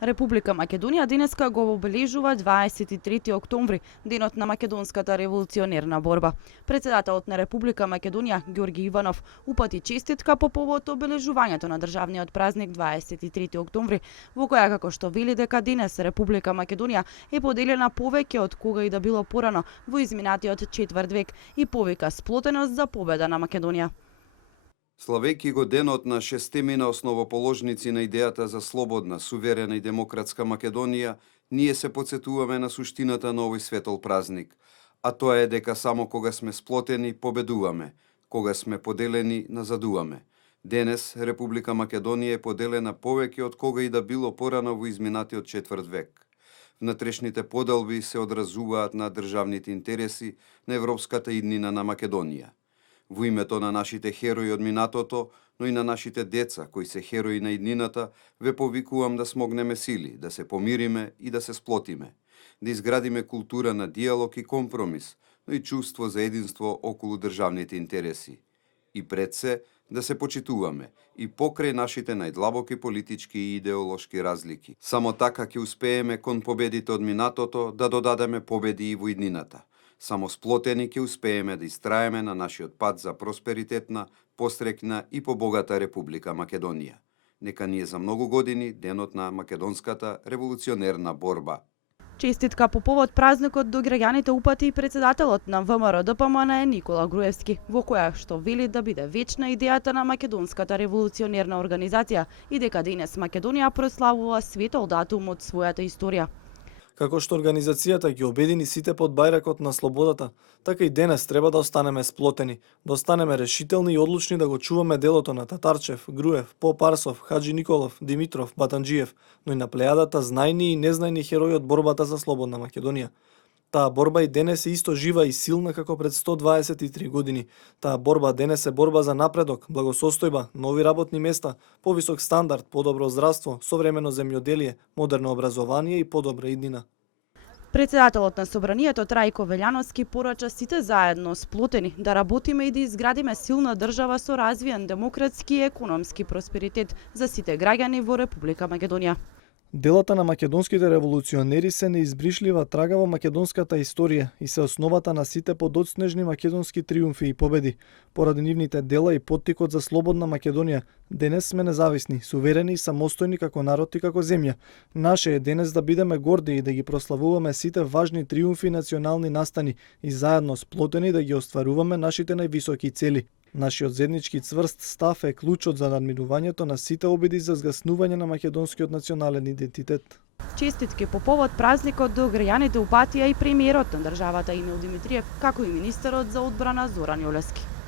Република Македонија денеска го обележува 23 октомври, денот на македонската револуционерна борба. Председателот на Република Македонија Ѓорги Иванов упати честитка по повод обележувањето на државниот празник 23 октомври, во која како што вели дека денес Република Македонија е поделена повеќе од кога и да било порано во изминатиот четврт век и повика сплотеност за победа на Македонија. Славејќи го денот на шестемина основоположници на идејата за слободна, суверена и демократска Македонија, ние се потсетуваме на суштината на овој светол празник, а тоа е дека само кога сме сплотени победуваме, кога сме поделени назадуваме. Денес Република Македонија е поделена повеќе од кога и да било порано во изминатиот четврт век. Внатрешните поделби се одразуваат на државните интереси на европската иднина на Македонија. Во името на нашите херои од минатото, но и на нашите деца, кои се херои на иднината, ве повикувам да смогнеме сили, да се помириме и да се сплотиме, да изградиме култура на диалог и компромис, но и чувство за единство околу државните интереси. И пред се, да се почитуваме и покрај нашите најдлабоки политички и идеолошки разлики. Само така ќе успееме кон победите од минатото да додадеме победи и во иднината. Само сплотени ќе успееме да истраеме на нашиот пат за просперитетна, пострекна и побогата Република Македонија. Нека ни е за многу години денот на македонската револуционерна борба. Честитка по повод празникот до граѓаните упати и председателот на ВМРО-ДПМН Никола Груевски, во која што вели да биде вечна идејата на македонската револуционерна организација и дека денес Македонија прославува светол датум од својата историја. Како што организацијата ги обедини сите под бајракот на слободата, така и денес треба да останеме сплотени, да останеме решителни и одлучни да го чуваме делото на Татарчев, Груев, Поп Арсов, Хаджи Николов, Димитров, Батанџиев, но и на плејадата знајни и незнајни херои од борбата за слободна Македонија. Таа борба и денес е исто жива и силна како пред 123 години. Таа борба денес е борба за напредок, благосостојба, нови работни места, повисок стандард, подобро здравство, современо земјоделие, модерно образование и подобра иднина. Председателот на Собранието Трајко Велјановски порача сите заедно сплотени да работиме и да изградиме силна држава со развиен демократски и економски просперитет за сите граѓани во Република Македонија. Делата на македонските револуционери се неизбришлива трага во македонската историја и се основата на сите подоцнежни македонски триумфи и победи. Поради нивните дела и поттикот за слободна Македонија, денес сме независни, суверени и самостојни како народ и како земја. Наше е денес да бидеме горди и да ги прославуваме сите важни триумфи и национални настани и заедно сплотени да ги остваруваме нашите највисоки цели. Нашиот заеднички цврст став е клучот за надминувањето на сите обиди за згаснување на македонскиот национален идентитет. Честитки по повод празникот до граѓаните упатија и премиерот на државата Емил Димитриев, како и министерот за одбрана Зоран Јолевски.